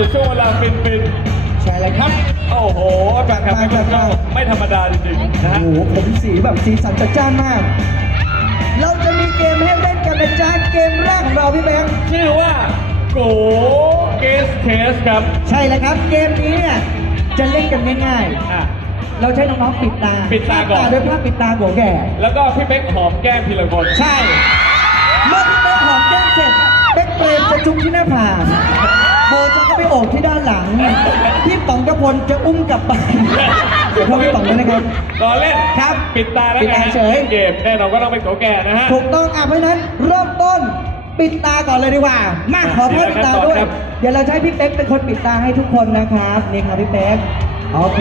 สู่ช่วงเวลาฟินฟินใช่เลยครับ ๆ โอ้โหแฟนคลับพี่ก็ไม่ธรรมดาจริงๆนะโอ้ฮะ โหผมสีแบบสีสันจัดจ้านมาก เราจะมีเกมให้เล่นกันนะจ๊ะเกมแรกของเราพี่แบงค์ ชื่อว่าโกเกสเคสครับใช่แล้วครับ เกมนี้เนี่ยจะเล่นกันง่ายอะ ๆ เราใช้น้องๆปิดตาปิดตาก่อน ด้วยผ้าปิดตาหัวแก่ แล้วก็พี่เป๊กหอมแก้มพีละคนใช่ เมื่อพี่เป๊กหอมแก้มเสร็จเป๊กเปรมจะจุ๊บที่หน้าผาก โบจะก็ไปโอบที่ด้านหลังพี่ป๋องกระพลจะอุ้มกลับไปเดี๋ยวพ่อพี่ป๋องด้วยนะครับตอนเล่นครับปิดตาแล้วปิดกัตานเฉย เกมแน่นอนก็ต้องเป็นโกแก่นะฮะ ถูกต้องอะเพราะฉะนั้นเริ่มต้นปิดตาก่อนเลยดีกว่า มาขอพ่อปิดตาด้วย ครับ เดี๋ยวเราจะให้พี่เป๊กเป็นคนปิดตาให้ทุกคนนะครับ นี่ครับพี่เป๊ก โอเค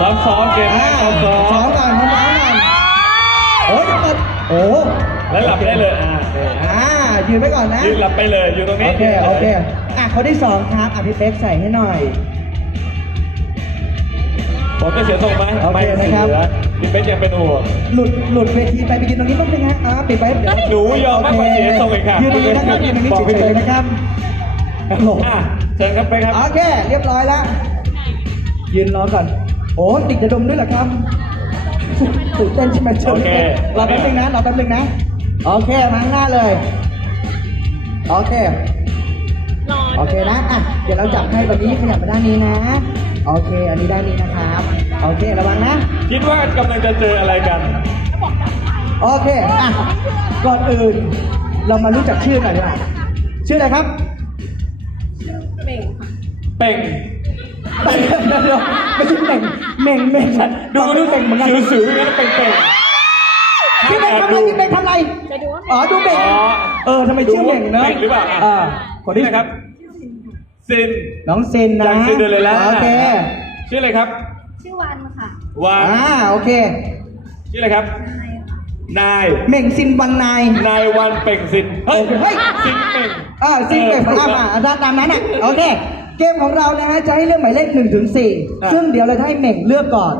ซ้อมซ้อมเกมอ่าซ้อมซ้อสองมก่อนน้องก่อนโอ้ยเปิดโอ้ แล้วหลับได้เลยอ่า อ่า ยืนไว้ก่อนนะ ยืนหลับไปเลยอยู่ตรงนี้โอเค โอเค อะคนที่สองครับอะพี่เป๊กใส่ให้หน่อย ผมจะเสียทรงไหมโอเคไม่นะครับเสียพี่เป๊กยังเป็นห่วงหลุด หลุดเวทีไปไปยืนตรงนี้ต้องเป็นไงอะปิดไว้เดี๋ยวหนูยอมมากกว่าเสียทรงอีกค่ะยืนตรงนี้นะครับยืนตรงนี้บอกพี่เฉเป๊ยกๆนะครับครับผมอะเชิญครับไปครับ โอเค เรียบร้อยแล้ว ยืนรอก่อน โอ้ติดจะดมด้วยเหรอครับตื่นเต้นใช่ไหมเชิญโอเครอแป๊บนึงนะรอแป๊บนึงนะ โอเคมาข้างหน้าเลย โอเคโอเคนะ อะ เดี๋ยวเราจับให้วันนี้ขยับมาด้านนี้นะ โอเค อันนี้ด้านนี้นะครับ โอเค ระวังนะ คิดว่ากำลังจะเจออะไรกัน โอเค อะ ก่อนอื่น เรามารู้จักชื่อหน่อยดีกว่าชื่ออะไรครับเป่งเดี๋ยวเดี๋ยวเดี๋ยวไม่ใช่เหม่งเหม่งเหม่งดูดูเหม่งเหมือนกัน สิวสิวๆนี่เป่งเป่งพี่เม่งทำอะไรพี่เม่งทำอะไร จะดูว่าอ๋อดูเหม่งอ๋อเออทำไมชื่อเหม่งเนอะเป่งหรือเปล่าอ่าคนที่นะครับซิน น้องซินนะจากซินเดอเรลล่า โอเคชื่ออะไรครับชื่อวันค่ะวาอ่าโอเคชื่ออะไรครับ นายเหม่งซินวังนาย นายวันเป่งซินเฮ้ยเฮ้ย ซินเป่งเออซิงเกิลของอามาตามนั้นอะโอเค เกมของเรานะฮะจะให้เลือกหมายเลข1นถึงสอะซึ่งเดี๋ยวเราจะให้เหม่งเลือกก่อน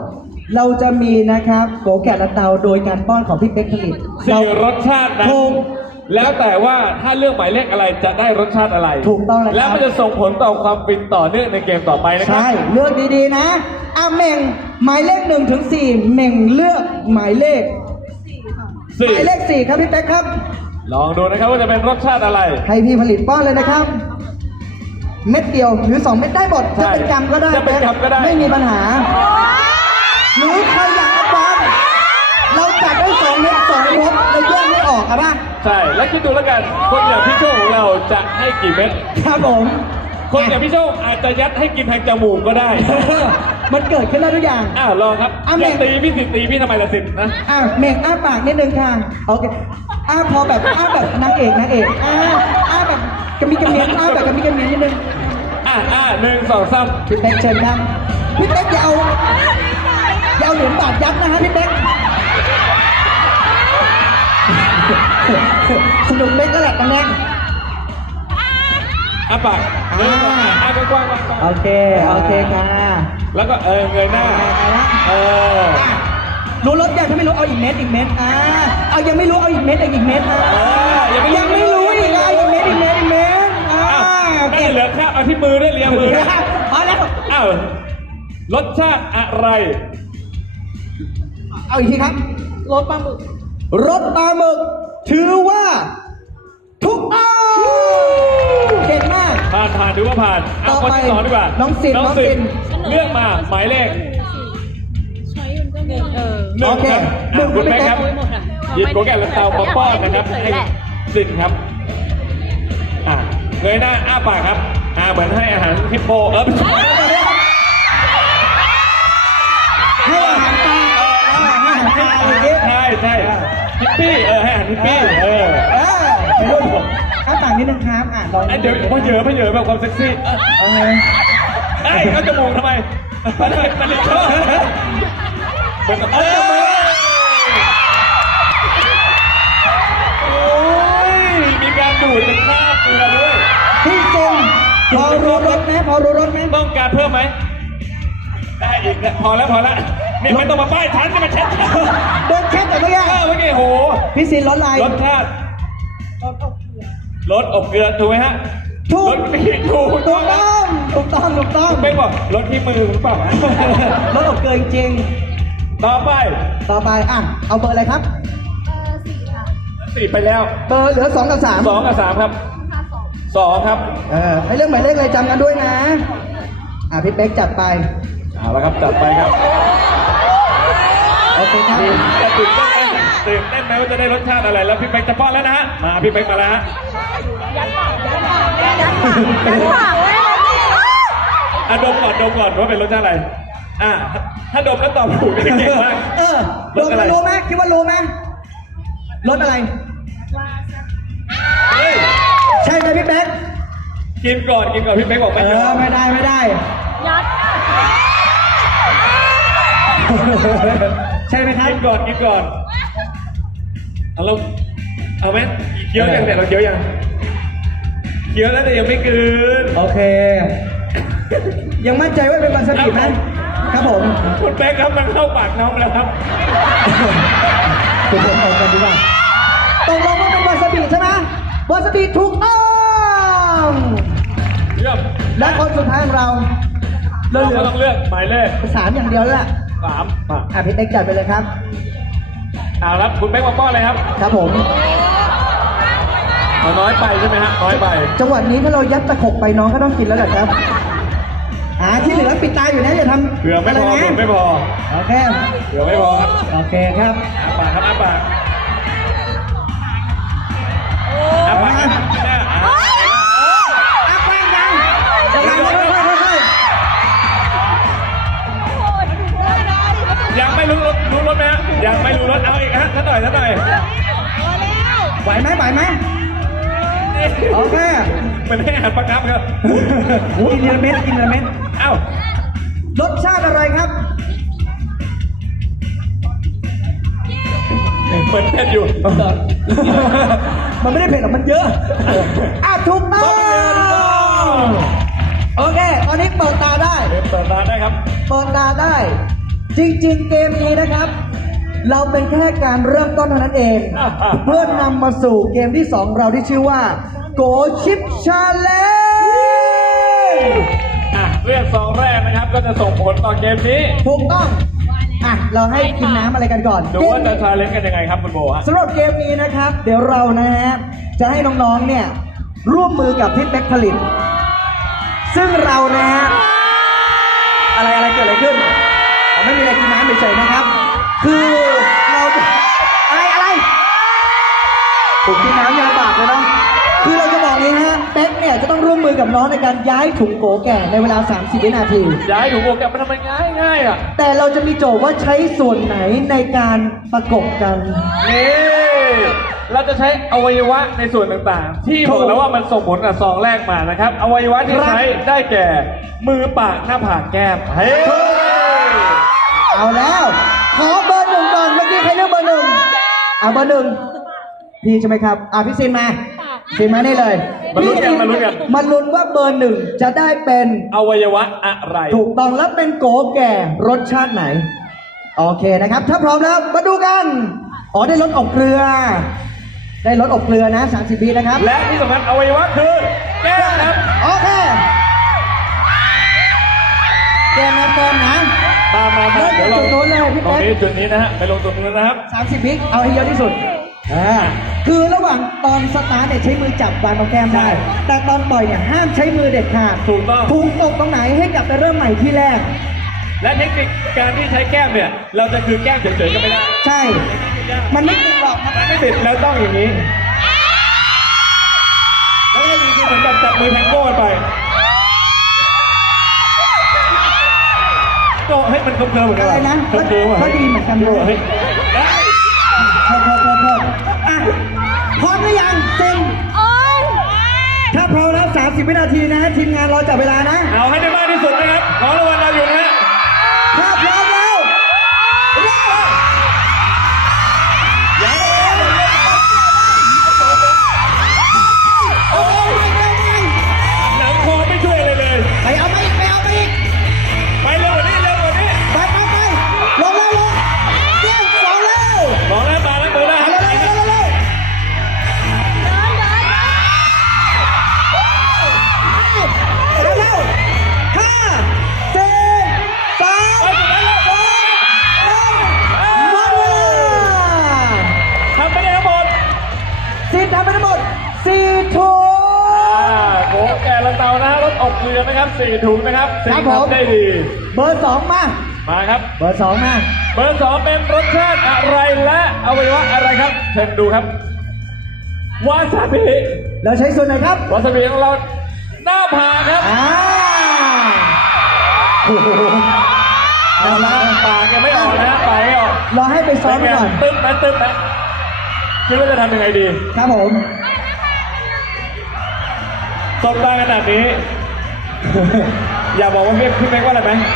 เราจะมีนะครับโกแกะละเตาโดยการป้อนของพี่เป๊กผลิตสี่รสชาตินะถูก แล้วแต่ว่าถ้าเลือกหมายเลขอะไรจะได้รสชาติอะไรถูกต้องเลยครับ แล้วมันจะส่งผลต่อความฟินต่อเนื่องในเกมต่อไปนะครัใช่ เลือกดีๆนะอะเหม่งหมายเลข1นถึงสเหม่งเลือกหมายเลขหสี่มายเลขสี่ครับพี่เป๊กครับ ลองดูนะครับว่าจะเป็นรสชาติอะไร ให้พี่ผลิตป้อนเลยนะครับ เม็ดเดียวหรือสองเม็ดได้หมดใช่จะเป็นกรัมก็ได้จะเป็นกรัมก็ได้ ไม่มีปัญหา หรือใครอยากเอาปันเราจัดได้สองเม็ดสองรสเราแยกไม่ออกอะป่ะใช่ แล้วคิดดูแล้วกัน คนอย่างพี่โชคของเราจะให้กี่เม็ด ครับผมคนอย่างพี่โชคอาจจะยัดให้กินทางจมูกก็ได้มันเกิดขึ้นแล้วทุกอย่าง อ้าวลองครับอะอย่าแม่ตีพี่สิตีพี่ทำไมละสินะ อะเมงอ้าปากนิดนึงค่ะโอเคอ้าพอแบบอ้าแบบนางเอกนางเอกอ้าอ้าแบบกระมิดกระเมียนอ้าแบบกระมิดกระเมียนนิดนึง อะอะหนึ่งสองสามพี่เป๊กเชิญครับพี่เป๊กอย่าเอา อย่าเอาเหรียญบาทยัดนะฮะพี่เป๊กสนุกเล็กก็แหละตำแหน่งอะปากหนึ่งสองอ่าอะกว้างๆกว้างโอเค โอเคค่ะๆแล้วก็เออเงยหน้าไปละเออ รู้รถยังถ้าไม่รู้เอาอีกเม็ดอีกเม็ดอ่าเอายังไม่รู้เอาอีกเม็ดอีกเม็ดอ่าเออยังไม่รู้ ยังไม่รู้อีกอะอีกเม็ดอีกเม็ดอีกเม็ดอ่าอ้าวโอเคน่าจะเหลือแค่เอาที่มือด้วยเลียมือพอแล้ว อ้าวรสชาติอะไร เอาอีกทีครับรสปลาหมึก รถปลาหมึก ถือว่า ทุกอ้าวเก่งมาก ผ่านผ่านถือว่าผ่านเอาต่อคนไปที่สองดีกว่าน้องซินน้องน้องซิซินนเลือกมาหมายเลขใช้มันก็มีเออหนึ่งโอเคครับหนึ่อะงคุณแม่ครับเอาไว้หมดอะหยิบโกแกะและเตาป๊อปป้อนนะครับให้ซินครับอะเงยหน้าอ้าปากครับอ่าเหมือนให้อาหารฮิปโปเออ ฮิปปี้เออให้อาหารฮิปปี้เออเออไปดูข้าวต่างนิดนึงครับอะลองไอ้เดี๋ยวพอเยอะพอเยอะแบบความเซ็กซี่เออเอาไงเอ้ยเขาจมูกทำไมมันเป็นมันเป็นช่อมันเอ้ยโอ้ยมีการดูดเป็นคราบเกลือด้วยพี่ทรงพอรู้รถไหมพอรู้รถไหมต้องการเพิ่มไหมได้อีกนะพอแล้วพอแล้ว นี่ไม่ต้องมาป้ายฉันจะมาเช็ดโดนแค่แต่ไม่ยากเออเมื่อกี้โหพี่ซินรถอะไรรสชาติรสอบเกลือถูกไหมฮะถูรกถมีถูกถูกต้องถูกต้องถูกต้องไม่บอกรถที่มือหรือเปล่ารถอบเกินจริงต่อไป ต่อไปอะเอาเบอร์อะไรครับเออสี่ค่ะสี่ไปแล้ว เบอร์เหลือสองกับสามสองกับสามครับค่ะสองสองครับเออให้เรื่องหมายเลขเลยจำกันด้วยนะ อะพี่เป๊กจัดไป เอาละครับจัดไปครับ โอเคครับจะตื่นเต้นไหมตื่นเต้นไหมว่าจะได้รสชาติอะไร แล้วพี่เป๊กจะป้อนแล้วนะฮะ มาพี่เป๊กมาแล้วฮะ ยัดปากยัดปากยัดปากยัดปากอะดมก่อนดมก่อนว่าเป็นรสชาติอะไร อะถ้าดมแล้วตอบถูกเก่งมากเออรู้ไรรู้ไหมคิดว่ารู้ไหมรถอะไร ใช่ไหมพี่เป๊กกินก่อนกินก่อนพี่เป๊กบอกไม่ยออไม่ได้ไม่ได้ยัด ใช่ไหมครับกินก่อนกินก่อนเอาเราเอาไหมเคี้ยวยังเนี่ยเราเคี้ยวยังเคี้ยวแล้วแต่ยังไม่กลืนโอเค ยังมั่นใจว่าเป็นวาซาบิไหมครับผมคุณเป๊กครับมันเข้าปากน้องแล้วครับคุณเดินออกกันดีกว่าตกลงว่าเป็นวาซาบิใช่ไหมวาซาบิถูกต้องเลือกและคนสุดท้ายของเราเราเราเหลืก็อต้องเลือกหมายเลขสามอย่างเดียวแล้วล่ะ สามมาอะพี่เต็กจัดไปเลยครับ เอาละคุณเป๊กมาป้อนเลยครับครับผม เอาน้อยไปใช่ไหมฮะน้อยไปจังหวัดนี้ถ้าเรายัดตะขบไปน้องก็ต้องกินแล้วแหละครับอ่าที่เหลือปิดตาอยู่นะอย่าทำเผื่อไม่พอะรเผื่อนะไม่พอโอเคเผื่อไม่พอครับโอเคครับอาปากครับอาปากอาปากครับ ยังไม่รู้รสเอาอีกฮะสักหน่อยสักหน่อยๆไหวไหมไหวไหมโอเคมันให้อาหารปลาครับครับกินทีละเม็ดกินทีละเม็ดเอ้ารสชาติอะไรครับเหมือนเผ็ดอยู่ มันไม่ได้เผ็ดหรอกมันเยอะอะถูกต้องโอเคตอนนี้เปิดตาได้เริ่มเปิดร้านได้ครับ เปิดตาได้ จริง ๆ เกมนี้นะครับ เราเป็นแค่การเริ่มต้นเท่านั้นเอง เพื่อนำมาสู่เกมที่ 2 เราที่ชื่อว่า Go Chip Challenge อะเรื่องสองแรกนะครับก็จะส่งผลต่อเกมนี้ ถูกต้อง อะ เราให้กินน้ำอะไรกันก่อนดูว่าจะชาเลนจ์กันยังไงครับคุณโบฮะสำหรับเกมนี้นะครับ เดี๋ยวเรานะฮะจะให้น้องๆเนี่ยร่วมมือกับพี่เป๊กผลิต ซึ่งเรานะฮะอะไรอะไรเกิดอะไรขึ้นอ๋อไม่มีอะไรกินน้ำเฉยๆนะครับ คือ กเนี่ยจะต้องร่วมมือกับน้องในการย้ายถุงโกแก่ในเวลา 30 วินาที ย้ายถุงโปรแกรมมันทำไมง่ายง่ายอะแต่เราจะมีโจทย์ว่าใช้ส่วนไหนในการประกบกัน นี่เราจะใช้อวัยวะในส่วนต่างๆ ที่บอกแล้วว่ามันส่งผลกับซองแรกมานะครับ อวัยวะที่ใช้ได้แก่ มือปากหน้าผากแก้มเฮ้ยเอาแล้วขอเบอร์หนึ่งก่อนเมื่อกี้ใครเลือกเบอร์หนึ่งเอาเบอร์หนึ่งพี่ใช่ไหมครับ อะพี่ซินมา ซินมาได้เลยมาลุ้นกันมาลุ้นกัน มาลุ้นว่าเบอร์หนึ่งจะได้เป็นอวัยวะอะไร ถูกต้องแล้วเป็นโกแก่รสชาติไหน โอเคนะครับ ถ้าพร้อมแล้วมาดูกัน อ๋อได้รสอบเกลือ ได้รสอบเกลือนะ30วินะครับ และที่สำคัญอวัยวะคือแก้มครับโอเคแกมนะแกมนะมามามาเดี๋ยวเราจุดโน้นเลยพี่ตรงเป๊กนี้จุดนี้นะฮะไปลงตรงนู้นนะครับ30วิเอาให้เยอะที่สุดอ่า คือระหว่างตอนสตาร์ทเนี่ยใช้มือจับวางตรงแก้มได้แต่ตอนปล่อยเนี่ยห้ามใช้มือเด็ดขาดถูกต้อง ถูกตกตรงไหนให้กลับไปเริ่มใหม่ที่แรก และเทคนิคการที่ใช้แก้มเนี่ย เราจะคือแก้มเฉยๆก็ไม่ได้ใช่ มันไม่ติดหรอกมันไม่ติดแล้วต้องอย่างนี้ แล้วก็มีเหมือนกับจับมือแทงโก้กันไปก็ให้มันเคลิ้มๆเหมือนกัอะไรนะเคลิ้มๆอะก็ดีเหมือนกันด้วยเฮ้ยได้ โทษโทษโทษโทษอะ พร้อมหรือยังเซ็งโอ๊ยถ้าพร้อมแล้ว 30 วินาทีนะ ทีมงานรอจับเวลานะ เอาให้ได้มากที่สุดนะครับ ของรางวัลเราอยู่นะ เบอร์สองมา มาครับ เบอร์สองมา เบอร์สองเป็นรสชาติอะไรและอวัยวะอะไรครับเชิญดูครับ วาซาบิเราใช้ส่วนไหนครับ วาซาบิของเราหน้าผากครับอ่าโอ้โหเอาละปากยังไม่ออกนะฮะปากไม่ออกรอให้ไปซ้อมเป็นไงก่อนตึ๊บไหมตึ๊บไหมคิดว่าจะทำยังไงดี ครับผมสบตาขนาดนี้ อย่าบอกว่าพี่พี่เป๊กว่าอะไรไหมอะอา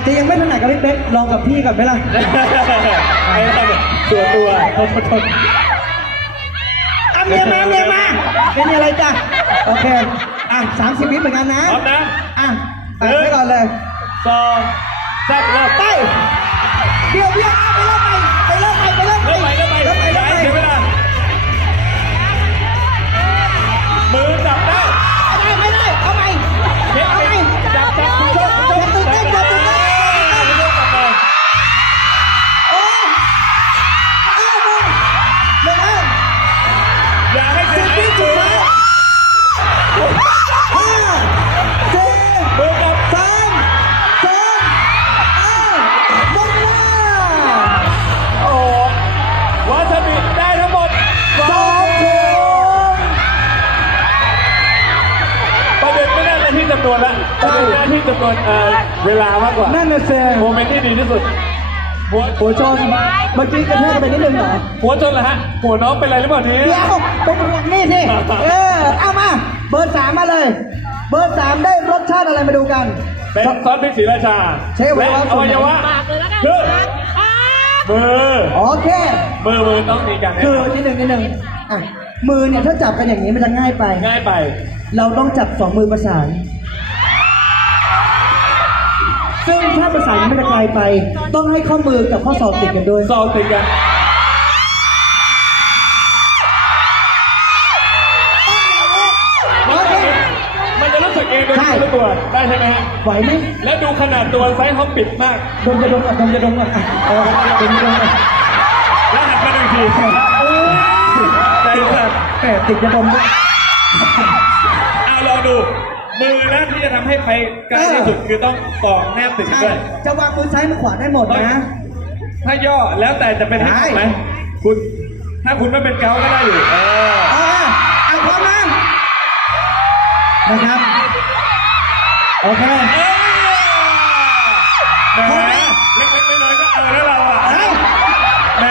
จจะยังไม่ถนัดกับพี่เป๊กลองกับพี่ก่อนไหมล่ะไอ้นั่นเนี่ยตัวตัวทนทษโทษอะเมียมาเมียมาเป็นอะไรจ้ะโอเคอะสามสิบวิเหมือนกันนะพร้อมนะอะตัดไปก่อนเลยสองสามเริ่มไปเดี๋ยวเดี๋ยว ที่จำนวนเอ่อเวลามากกว่านั่นน่ะเซโมเมนต์ที่ดีที่สุด หัวหัวชนเมื่อกี้กระแทกกันไปนิดนึงเหรอหัวชนเหรอฮะ หัวน้องเป็นอะไรหรือเปล่านี้เดี๋ยวเป็นอย่างนี้สิเออเอามา เบอร์สามมาเลย เบอร์สามได้รสชาติอะไรมาดูกัน เป็นซอสพริกศรีราชาใช้อวัและยวะอวัยวะปากเลยแล้วกันคือมือโอเคมือมือต้องมีการแนคือนิดนึงนิดนึงอะมือเนี่ยถ้าจับกันอย่างนี้มันจะง่ายไป ง่ายไป เราต้องจับสองมือประสาน ซึ่งถ้าประสานมันจะไกลไป ต้องให้ข้อมือกับข้อศอกติดกันด้วย ซองติดกันโอเคมันจะรู้สึกเองโดยใช่ไม่รู้ตัวได้ใช่ไหมฮะไหวไหมและดูขนาดตัวไซส์เขาปิดมาก ดมจะดมก่อนดมจะดมก่อนอะเอาดมจะดมก่อนแล้วหันมาหนึ่งทีใจสั่นแหมติดจะดมด้วย เอาลองดู มือนะที่จะทำให้ไปใกล้ที่สุดคือต้องตอกแนบติดกันใช่ด้วย จะวางมือซ้ายมือขวาได้หมดนะ ถ้าย่อแล้วแต่จะเป็นให้ได้ไหมคุณ ถ้าคุณไม่เป็นเกาก็ได้อยู่ เออเอาอะเอาพร้อมนะนะครับโอเค แหมเล็กๆน้อยๆก็เอาแล้วเราอะเฮ้ยแหม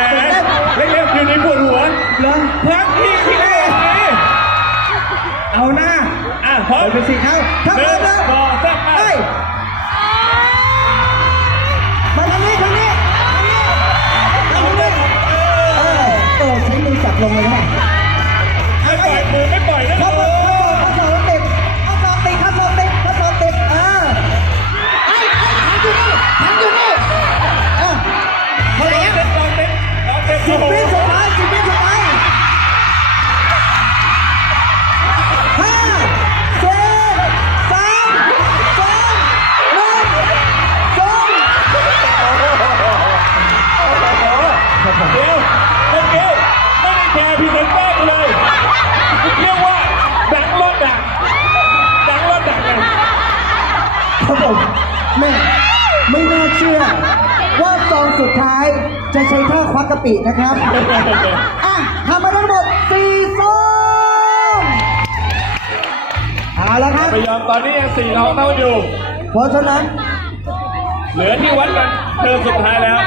เล็กๆคืนนี้ปวดหัว เหรอ พักพี่พี่เอ พร้อมไปเป็นสิเขาถ้าพร้องมแล้วสองสามไปเฮ้ยมาทางนี้ทางนี้ทางนี้ทางนี้เออเออใช้มือจับลงเลยนะ กกะปินะครับอะทำมาทั้งหมดสี่ซองเอาละครับไม่ยอมตอนนี้ยังสี่น้องเท่าอยู่ เพราะฉะนั้น เหลือที่วัดกันเธอสุดท้ายแล้ว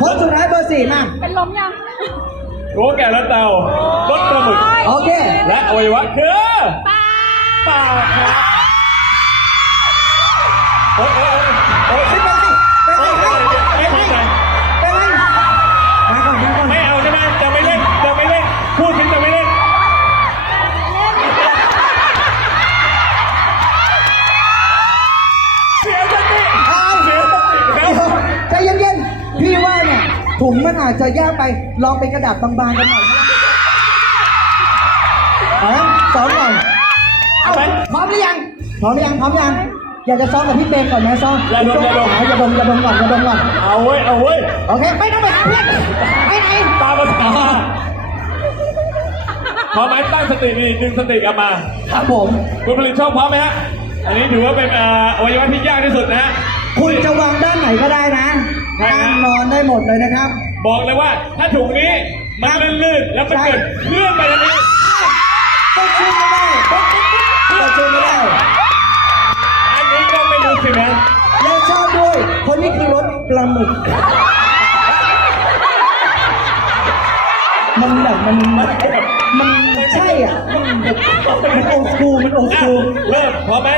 คนสุดท้ายเบอร์สี่มาเป็นลมยังโอ้แก่แล้วเต่ารถปลาหมึกโอเค และอวัยวะคือปากครับ มันอาจจะยากไปลองเป็นกระดาษบางๆกันหน่อยเอ๋สองก่อนเอาพร้อมหรือยังพร้อมหรือยังพร้อมยังอยากจะซ้อมกับพี่เบนก่อนไหมซ้อมอย่าดมอย่าดมอย่าดมอย่าดมก่อนอย่าดมก่อนเอาเว้ยเอาเว้ยโอเคไม่ต้องไปหาเพื่อนไปไหนตามภาษาพร้อมไหมตั้งสติดีดึงสติกลับมาครับผมคุณผลิตชอบพร้อมไหมฮะอันนี้ถือว่าเป็นอ่าวัยวะที่ยากที่สุดนะฮะคุณจะวางด้านไหนก็ได้นะใช่ฮะนั่งนอนได้หมดเลยนะครับ บอกเลยว่าถ้าถุงนี้มันลื่นๆแล้วมันเกิดเคลื่อนไปทางนี้ก็ช่วยไม่ได้ก็ช่วยไม่ได้อันนี้ก็ไม่รู้สินะและชอบด้วยคนนี้คือรถปลาหมึกมันแบบมันมันมันใช่อะมันแบบมันโอสกูมันโอสอะกูเริ่มพร้อมไหม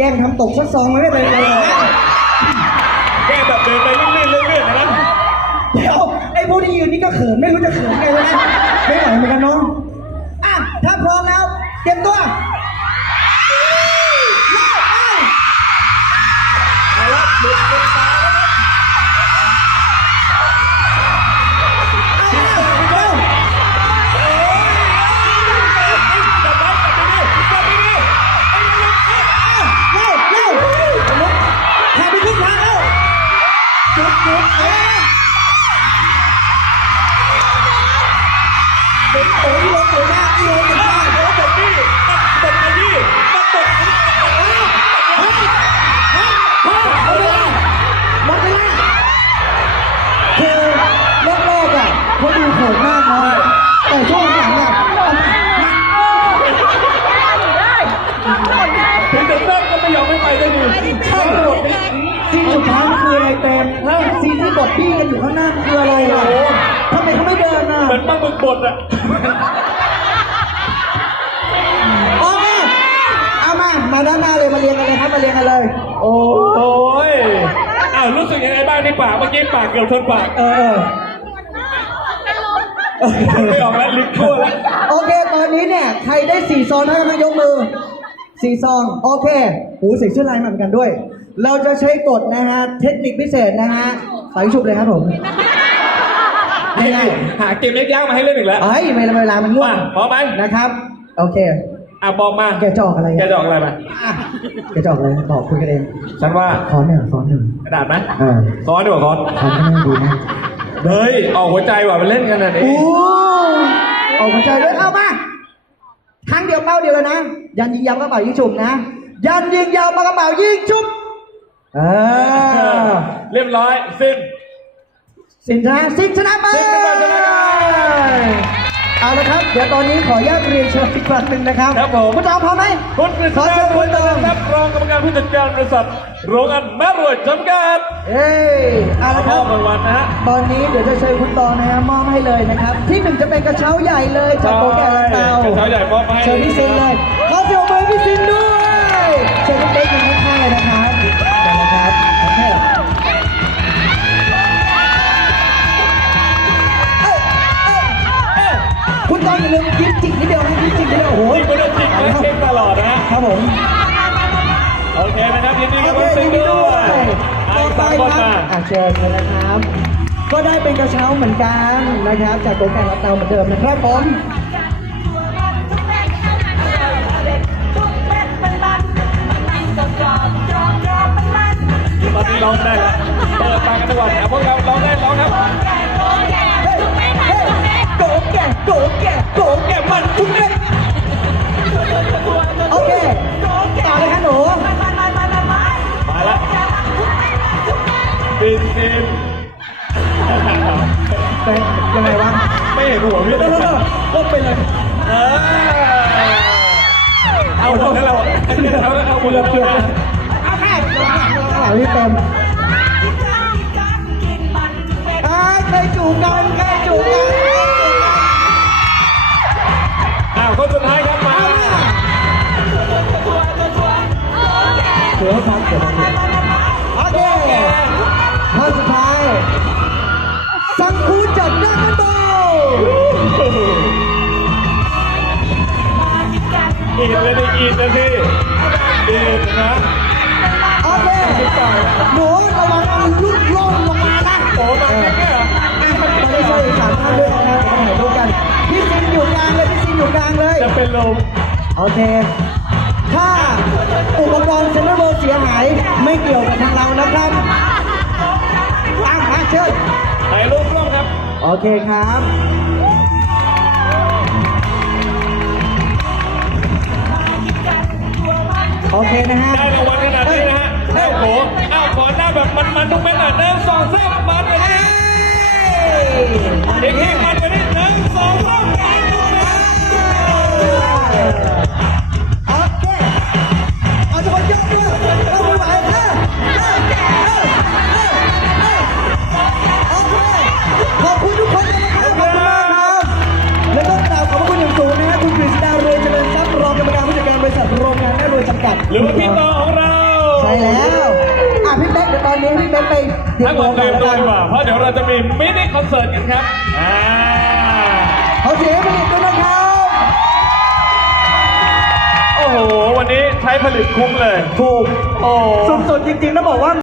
แกล้งทำตกสักซองไม่เป็นไรเลยแก้แบบเดินไปลื่นๆเรื่อยๆนะเดี๋ยวไอ้พวกที่ยืนนี่ก็เขินไม่รู้จะเขินไงเลยนะไม่ไหวเหมือนกันน้องอะถ้าพร้อมแล้วเตรียมตัวเริ่มไป เป็นโอ้ยลงเลยนะอีโอเป็นบ้าโอ้ตบดิตบไปดิตบตบเอาเวลาหมดเวลาคือแรกๆอะเขาดูโหดมากนะแต่ช่วงหลังอะถึงจะเลิกก็ไม่ยอมไม่ไปได้ดีใช่ซีนสุดท้ายมันคืออะไรเต็มซีนที่บทบี้กันอยู่ข้างหน้ามันคืออะไรอะทำไมเขาไม่เดินอะเหมือนปลาหมึกบดอะ โอเคเอามา มาด้านหน้าเลย มาเรียนกันเลยครับ มาเรียนกันเลยโอ้ยอ้าวรู้สึกยังไงบ้างในปากเมื่อกี้ปากเกือบชนปากเออเออไม่ออกแล้วลิ้นทั่วแล้วโอเค ตอนนี้เนี่ย ใครได้สี่ซองนะมายกมือสี่ซอง โอเคหูใส่เสื้อลายมาเหมือนกันด้วย เราจะใช้กฎนะฮะ เทคนิคพิเศษนะฮะสายฉุบเลยครับผม ง่ายหาเกมเล็กย่างมาให้เล่นอีกแล้วๆเอ้ยไม่เวลามันง่วงอะพร้อมไหมนะครับ โอเคอะบอกมาแกจะออกอะไรแกจะออกอะไรมาอะแกจะออกอะไรบอกคุยกันเองฉันว่าขอหนึ่งขอหนึ่งกระดาษไหมอ่าซ้อนดีกว่าซ้อนขอไม่ได้ดูนะเฮ้ยออกหัวใจว่ะมันเล่นกันนะนี่โอ้ออกหัวใจด้วยเอามาครั้งเดียวเป้าเดียวเลยนะ ยันยิงยาวกระเป๋ายิงฉุบนะ ยันยิงยาวมากระเป๋ายิงฉุบเออเรียบร้อยสิ้น สินชนะสินชนะไปสินเป็นฝ่ายชนะเอาละครับเดี๋ยวตอนนี้ขออนุญาตเรียนเชิญอีกครั้งหนึ่งนะครับครับผม คุณตองพร้อมไหมคุณกฤษขอณาเชิญคุคุณณตองครับรองกรรมการผู้จัดการบริษัทโรงงานแม่รวยจำกัดเอ้ยเอาละคมรัอบบรางวัลนะฮะ ตอนนี้เดี๋ยวจะเชิญคุณตองนะฮะมอบให้เลยนะครับ ที่หนึ่งจะเป็นกระเช้าใหญ่เลยจากโปรแกรมเตากระเช้าใหญ่มอบให้ เชิญพี่ซินเลยขอเสียงปรบมือพี่ซินด้วย ลืมยิ้มจิกนิดเดียวนะยิ้มจิกนิดเดียวโอ้โหนี่ก็ได้จริงนะเช็คตลอดนะฮะครับผมโอเคนะครับยินดีโอกับเคคุณซิยิงนดีด้ด้ววยยอะต่ออีกไปสามคนครับมาอะเชิญเลยนะครับ ก็ได้เป็นกระเช้าเหมือนกันนะครับ จากโปรแกรมรับเตาเหมือนเดิมนะครับผมตอนนี้ร้องได้แล้วเปิดมากันทุกวันนะพวกเราร้องได้ร้องครับโก แก่โกแก่โกแก่มันทุกเม็ดโอเคต่อเลยครับหนูมาละปินปินเป็นยังไงวะไม่เห็นหัวพี่เอเลยอก็เป็นเลยเออเอาหมดแล้วเราเอาเอาหมดแล้วเอาแค่ข้างหลังพี่เต็มอ่าเคยจูบกันเคยจูบกันเคยจูบกันาวคนสุดท้ายครับมาเดี๋ยวพักเดี๋ยวพักโอเคท่านสุดท้าย สังคูจากด้านกันโบอีดเลยดิอีดเลยสิอีดนะโอเคหนูระวังมันลุกล่งลงมานะโอ้มาแค่เหรอไม่ได้ช่สามท่านด้วยนะครับถ่ายรูปกันพี่ซินอยู่กลางเลยพี่ อยู่กลางเลย จะเป็นลมโอเค ถ้าอุปกรณ์เซ็นทรัลเวิลด์เสียหายไม่เกี่ยวกับทางเรานะครับตามมาเชิญถ่ายรูปรโอเคครับ โอเคนะฮะ ได้รางวัลขนาดนี้นะฮะโอ้โหอ้าวขอหน้าแบบมันๆทุกเม็ดหน่อยหนึ่งสองสามมันกว่านี้อีกทีมันกว่า ริงๆต้องบอกว่า